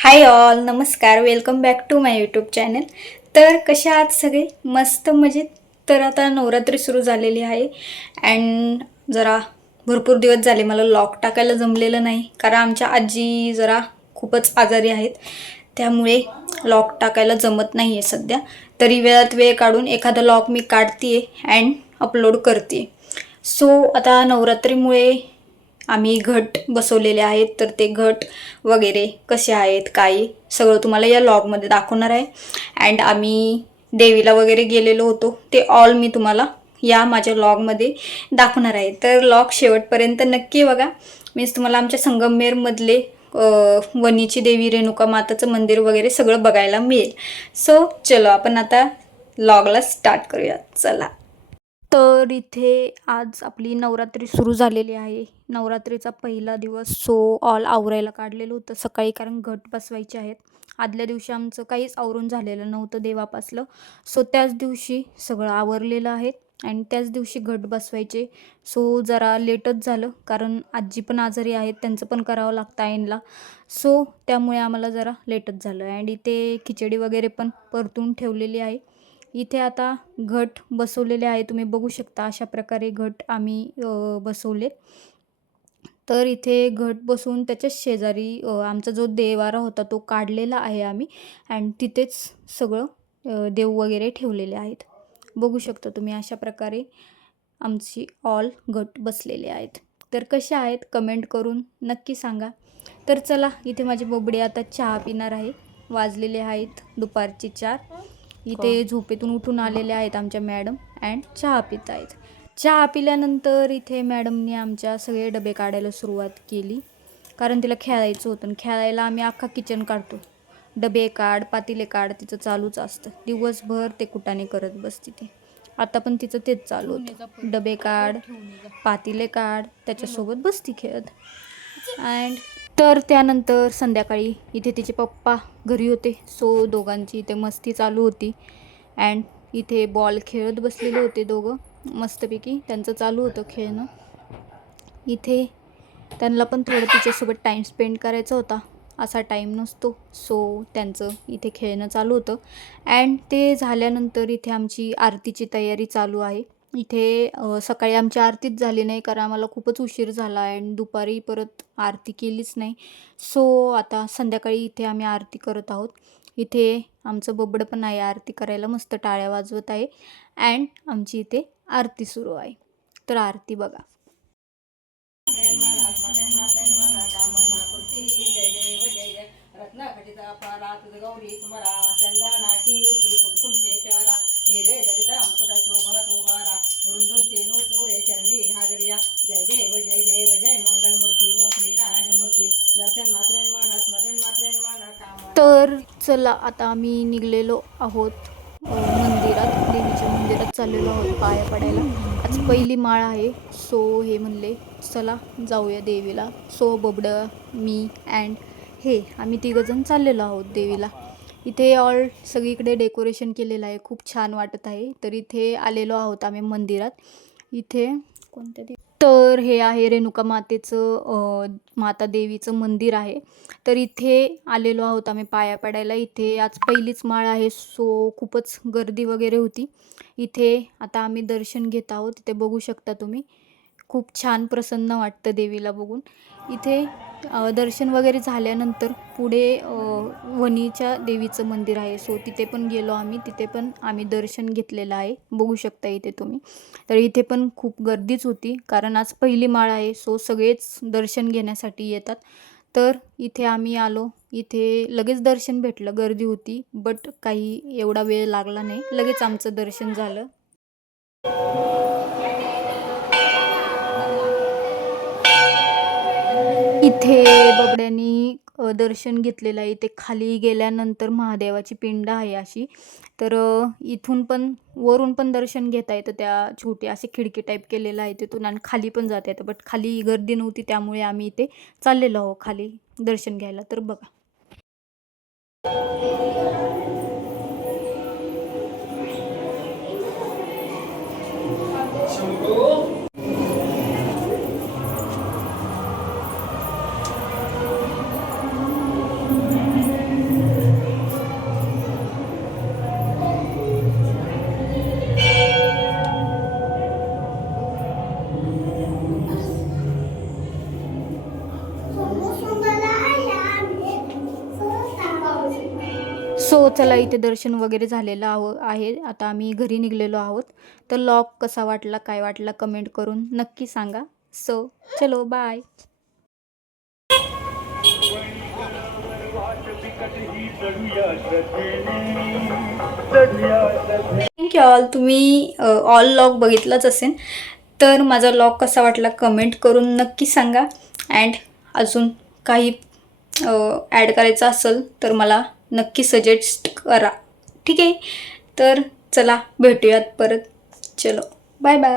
हाय all नमस्कार. Welcome back to my YouTube channel तर कशा आहात सगळे? मस्त मजेत. तर आता नवरात्री सुरू झालेली आहे. अँड जरा भरपूर दिवस झाले मला लॉक टाकायला जमलेलं नाही. कारण आमच्या आजी जरा खूपच आजारी आहेत. त्यामुळे लॉक टाकायला जमत नाही आहे सध्या. तरी वेळात वेळ काढून एखादा लॉक मी काढते आहे अँड अपलोड करते सो आता नवरात्रीमुळे आम्ही घट बसवलेले आहेत तर ते घट वगैरे कसे आहेत काय सगळं तुम्हाला या लॉगमध्ये दाखवणार आहे. अँड आम्ही देवीला वगैरे गेलेलो होतो ते ऑल मी तुम्हाला या माझ्या लॉगमध्ये दाखवणार आहे. तर लॉग शेवटपर्यंत नक्की बघा. मीन्स तुम्हाला आमच्या संगमनेरमधले वनीची देवी रेणुका माताचं मंदिर वगैरे सगळं बघायला मिळेल. सो चलो आपण आता लॉगला स्टार्ट करूया. चला. तर इथे आज आपली नवरात्री सुरू झालेली आहे. नवरात्रीचा पहिला दिवस सो ऑल आवरायला काढलेलं होतं. सकाळी कारण घट बसवायचे आहेत आदल्या दिवशी आमचं काहीच आवरून झालेलं नव्हतं देवापासलं. सो त्याच दिवशी सगळं आवरलेलं आहे आणि त्याच दिवशी घट बसवायचे. सो जरा लेटच झालं कारण आजी पण आजारी आहेत त्यांचं पण करावं लागतं आईनला सो त्यामुळे आम्हाला जरा लेटच झालं. अँड इथे खिचडी वगैरे पण परतून ठेवलेली आहे. इथे आता घट बसवलेले आहे. तुम्ही बघू शकता अशा प्रकारे घट आम्ही बसवले. तर इथे घट बसवून त्याच्याच शेजारी आमचा जो देवारा होता तो काढलेला आहे आम्ही अँड तिथेच सगळं देव वगैरे ठेवलेले आहेत. बघू शकता तुम्ही अशा प्रकारे आमची ऑल घट बसलेले आहेत. तर कशा आहेत? कमेंट करून नक्की सांगा. तर चला इथे माझे बोबडे आता चहा पिणार आहे. वाजलेले आहेत दुपारचे चार. इथे झोपेतून उठून आलेले आहेत आमच्या मॅडम अँड चहा पित आहेत. चहा पिल्यानंतर इथे मॅडमने आमच्या सगळे डबे काढायला सुरुवात केली. कारण तिला खेळायचं होतं आणि खेळायला आम्ही अख्खा किचन काढतो. डबे काढ पातिले काढ तिचं चालूच असतं. दिवसभर ते कुटाने करत बसते ती. आता पण तिचं तेच चालू होतं. डबे काढ पातिले काढ त्याच्यासोबत बसती खेळत. अँड तर त्यानंतर संध्याकाळी इथे तिचे पप्पा घरी होते. सो दोघांची इथे मस्ती चालू होती. अँड इथे बॉल खेळत बसलेले होते दोघं. मस्तपैकी त्यांचं चालू होतं खेळणं. इथे त्यांना पण थोडं तिच्यासोबत टाईम स्पेंड करायचा होता. असा टाईम नसतो. सो त्यांचं इथे खेळणं चालू होतं. अँड ते झाल्यानंतर इथे आमची आरतीची तयारी चालू आहे. इथे सकाळी आमची आरतीच झाली नाही कारण आम्हाला खूपच उशीर झाला अँड दुपारी परत आरती केलीच नाही. सो आता संध्याकाळी इथे आम्ही आरती करत आहोत. इथे आमचं बबड पण आहे आरती करायला मस्त टाळ्या वाजवत आहे अँड आमची इथे आरती सुरू आहे. तर आरती बघा. रत्नाखटिता पारा तुझ गौरी कुमारा चंदनाची उटी कुमकुमचे चरा. हिरे चरणी जय देव जय देव जय मंगलमूर्ती व श्री राजमूर्ती दर्शन मात्रेन मन स्मरण मात्रेन मन काम तर चला आता आम्ही निघलेलो आहोत मंदिरात देवीच्या मंदिरात चाललेलो आहोत पाया पडायला. आज पहिली माळ आहे सो हे म्हणले चला जाऊया देवीला. सो बबडं मी अँड हे आम्ही तिघंजण चाललेलो आहोत देवीला. इथे ऑल सगळीकडे डेकोरेशन केलेलं आहे खूप छान वाटत आहे. तर इथे आलेलो आहोत आम्ही मंदिरात. इथे कोणत्या तर हे आहे रेणुका मातेचं माता देवीचं मंदिर आहे. तर इथे आलेलो आहोत आम्ही पाया पडायला. इथे आज पहिलीच माळ आहे सो खूपच गर्दी वगैरे होती. इथे आता आम्ही दर्शन घेत आहोत. इथे बघू शकता तुम्ही. खूप छान प्रसन्न वाटतं देवीला बघून. इथे दर्शन वगैरे झाल्यानंतर पुढे वणीच्या देवीचं मंदिर आहे. सो तिथे पण गेलो आम्ही. तिथे पण आम्ही दर्शन घेतलेलं आहे. बघू शकता इथे तुम्ही. तर इथे पण खूप गर्दीच होती. कारण आज पहिली माळ आहे. सो सगळेच दर्शन घेण्यासाठी येतात. तर इथे आम्ही आलो. इथे लगेच दर्शन भेटलं. गर्दी होती. बट काही एवढा वेळ लागला नाही. लगेच आमचं दर्शन झालं. इथे बबड्यांनी दर्शन घेतलेलं आहे. इथे खाली गेल्यानंतर महादेवाची पिंड आहे अशी. तर इथून पण वरून पण दर्शन घेता येतं त्या छोटी अशी खिडकी टाईप केलेलं आहे तिथून आणि खाली पण जाता येतं बट खाली गर्दी नव्हती त्यामुळे आम्ही इथे चाललेलो आहो खाली दर्शन घ्यायला. तर बघा. सो चला इथे दर्शन वगैरे झालेलं आहो आहे. आता आम्ही घरी निघलेलो आहोत. तर लॉक कसा वाटला काय वाटला कमेंट करून नक्की सांगा. सो चलो बाय थँक्यू ऑल तुम्ही ऑल लॉग बघितलाच असेल. तर माझा लॉग कसा वाटला कमेंट करून नक्की सांगा. अँड अजून काही ॲड करायचं असेल तर मला नक्की सजेस्ट करा. ठीक आहे? तर चला भेटूयात परत. चलो. Bye bye